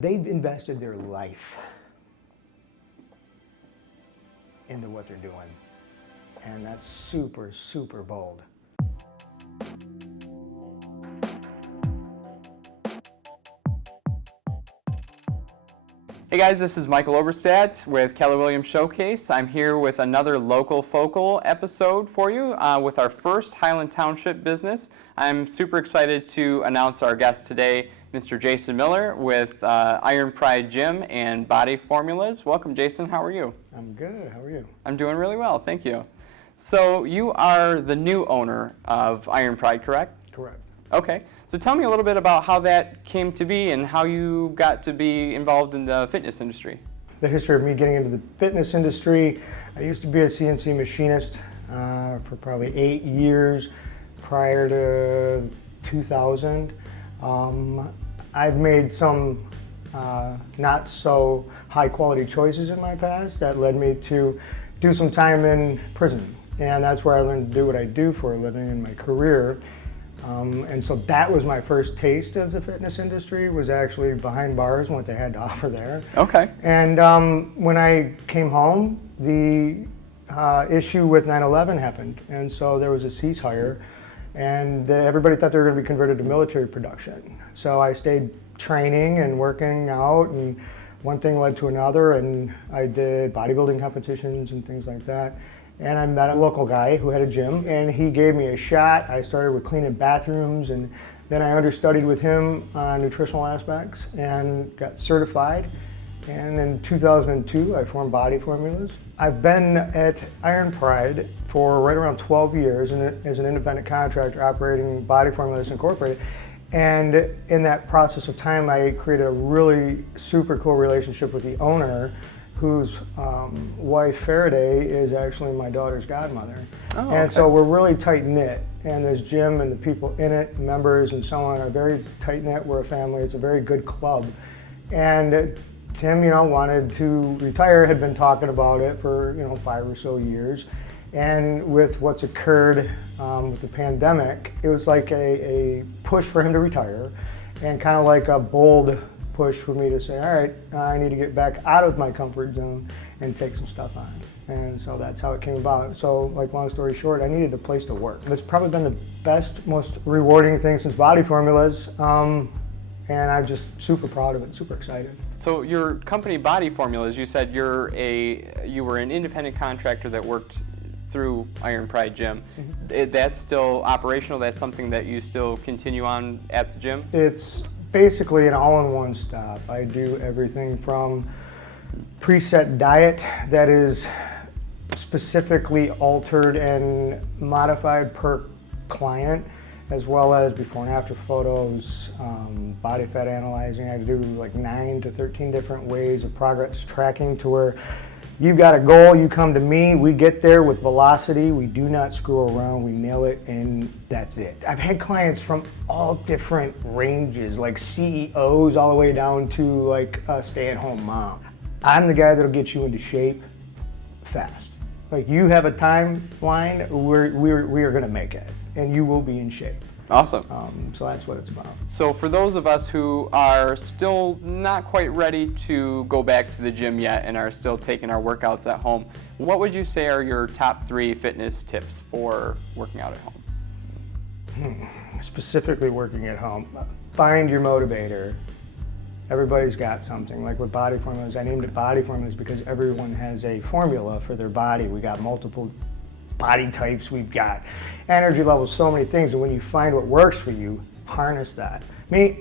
They've invested their life into what they're doing, and that's super, super bold. Hey guys, this is Michael Oberstadt with Keller Williams Showcase. I'm here with another local focal episode for you with our first Highland Township business. I'm super excited to announce our guest today, Mr. Jason Miller with Iron Pride Gym and Body Formulas. Welcome, Jason. How are you? I'm good. How are you? I'm doing really well, thank you. So you are the new owner of Iron Pride, correct? Correct. Okay. So tell me a little bit about how that came to be and how you got to be involved in the fitness industry. The history of me getting into the fitness industry, I used to be a CNC machinist for probably 8 years prior to 2000. I've made some not so high quality choices in my past that led me to do some time in prison. And that's where I learned to do what I do for a living in my career. And so that was my first taste of the fitness industry, was actually behind bars and what they had to offer there. Okay. And when I came home, the issue with 9/11 happened. And so there was a ceasefire, and everybody thought they were going to be converted to military production. So I stayed training and working out, and one thing led to another, and I did bodybuilding competitions and things like that. And I met a local guy who had a gym, and he gave me a shot. I started with cleaning bathrooms, and then I understudied with him on nutritional aspects and got certified. And in 2002, I formed Body Formulas. I've been at Iron Pride for right around 12 years as an independent contractor operating Body Formulas Incorporated. And in that process of time, I created a really super cool relationship with the owner, whose wife Faraday is actually my daughter's godmother. Oh, and okay. so we're really tight knit, and this gym and the people in it, members and so on, are very tight knit. We're a family. It's a very good club. And Tim, wanted to retire, had been talking about it for 5 or so years. And with what's occurred with the pandemic, it was like a push for him to retire, and kind of like a bold push for me to say, all right, I need to get back out of my comfort zone and take some stuff on. And so that's how it came about. So, long story short, I needed a place to work. It's probably been the best, most rewarding thing since Body Formulas, and I'm just super proud of it, super excited. So your company Body Formulas, you said you were an independent contractor that worked through Iron Pride Gym. Mm-hmm. That's still operational? That's something that you still continue on at the gym? It's basically an all-in-one stop. I do everything from preset diet that is specifically altered and modified per client, as well as before and after photos, body fat analyzing. I do 9 to 13 different ways of progress tracking, to where you've got a goal, you come to me, we get there with velocity, we do not screw around, we nail it, and that's it. I've had clients from all different ranges, like CEOs all the way down to a stay-at-home mom. I'm the guy that'll get you into shape fast. You have a timeline, we are gonna make it, and you will be in shape. Awesome. So that's what it's about. So for those of us who are still not quite ready to go back to the gym yet and are still taking our workouts at home, what would you say are your top 3 fitness tips for working out at home? Specifically working at home, find your motivator. Everybody's got something. Like with Body Formulas, I named it Body Formulas because everyone has a formula for their body. We got multiple body types, we've got energy levels, so many things, and when you find what works for you, harness that. Me,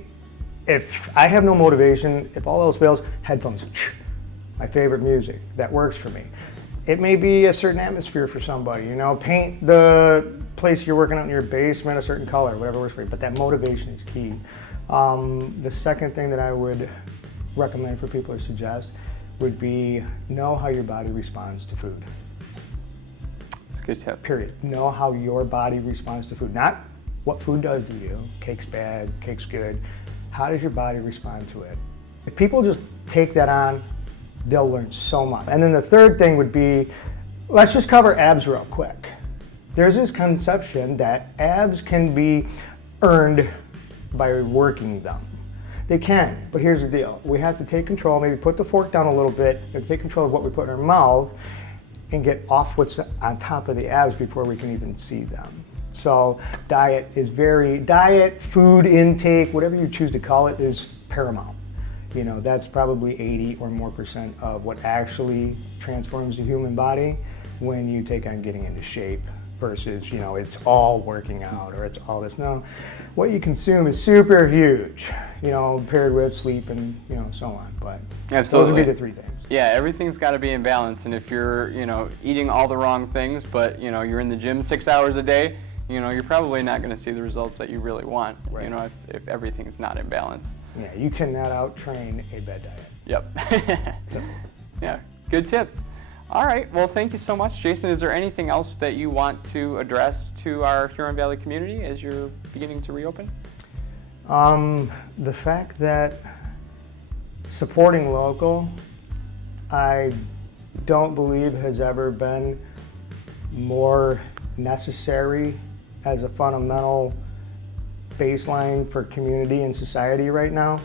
if I have no motivation, if all else fails, headphones, my favorite music, that works for me. It may be a certain atmosphere for somebody, paint the place you're working out in your basement a certain color, whatever works for you, but that motivation is key. The second thing that I would recommend for people or suggest would be know how your body responds to food. Good tip. Period. Know how your body responds to food. Not what food does to you. Cake's bad, cake's good. How does your body respond to it? If people just take that on, they'll learn so much. And then the third thing would be, let's just cover abs real quick. There's this conception that abs can be earned by working them. They can, but here's the deal. We have to take control, maybe put the fork down a little bit, and take control of what we put in our mouth and get off what's on top of the abs before we can even see them. So diet, food intake, whatever you choose to call it, is paramount. You know, that's probably 80 or more % of what actually transforms the human body when you take on getting into shape versus, you know, it's all working out or it's all this. No, what you consume is super huge, you know, paired with sleep and, you know, so on. But Absolutely. Those would be the 3 things. Yeah, everything's got to be in balance. And if you're, you know, eating all the wrong things, but, you know, you're in the gym 6 hours a day, you know, you're probably not going to see the results that you really want, Right. you know, if everything's not in balance. Yeah, you cannot out-train a bad diet. Yep. Yeah, good tips. All right, well, thank you so much, Jason. Is there anything else that you want to address to our Huron Valley community as you're beginning to reopen? The fact that supporting local, I don't believe has ever been more necessary as a fundamental baseline for community and society right now.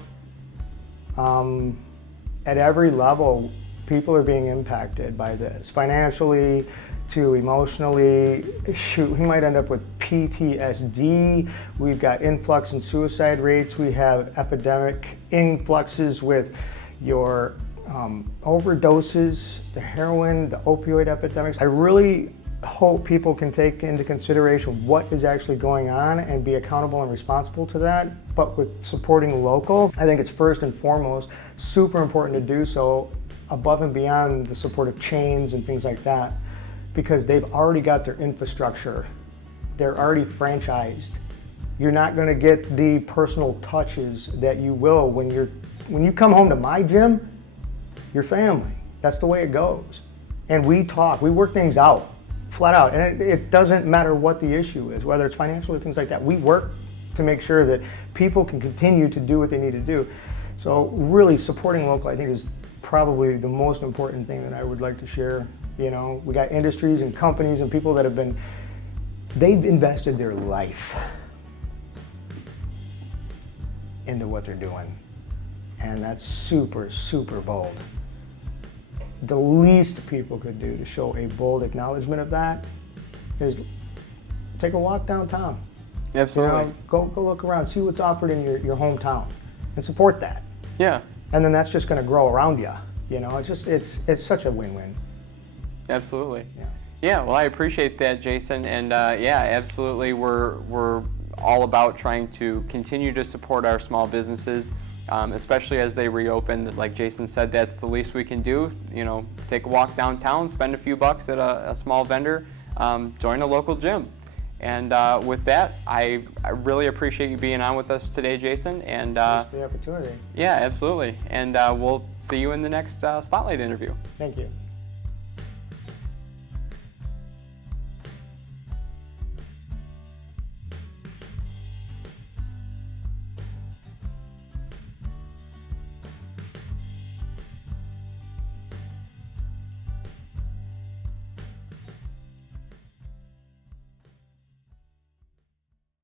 At every level, people are being impacted by this, financially to emotionally. Shoot, we might end up with PTSD. We've got influx in suicide rates. We have epidemic influxes with your overdoses, the heroin, the opioid epidemics. I really hope people can take into consideration what is actually going on and be accountable and responsible to that. But with supporting local, I think it's first and foremost super important to do so above and beyond the supportive chains and things like that, because they've already got their infrastructure. They're already franchised. You're not going to get the personal touches that you will when you come home to my gym, your family. That's the way it goes. And we talk, we work things out. Flat out, and it doesn't matter what the issue is, whether it's financial or things like that. We work to make sure that people can continue to do what they need to do. So really supporting local, I think, is probably the most important thing that I would like to share. You know, we got industries and companies and people that they've invested their life into what they're doing. And that's super, super bold. The least people could do to show a bold acknowledgement of that is take a walk downtown. Absolutely. You know, go look around, see what's offered in your hometown, and support that. Yeah. And then that's just going to grow around you. You know, it's such a win-win. Absolutely. Yeah. Yeah. Well, I appreciate that, Jason. And yeah, absolutely. We're all about trying to continue to support our small businesses. Especially as they reopen. Like Jason said, that's the least we can do. You know, take a walk downtown, spend a few bucks at a small vendor, join a local gym. And with that, I really appreciate you being on with us today, Jason. And Thanks for the opportunity. yeah, absolutely. And we'll see you in the next Spotlight interview. Thank you.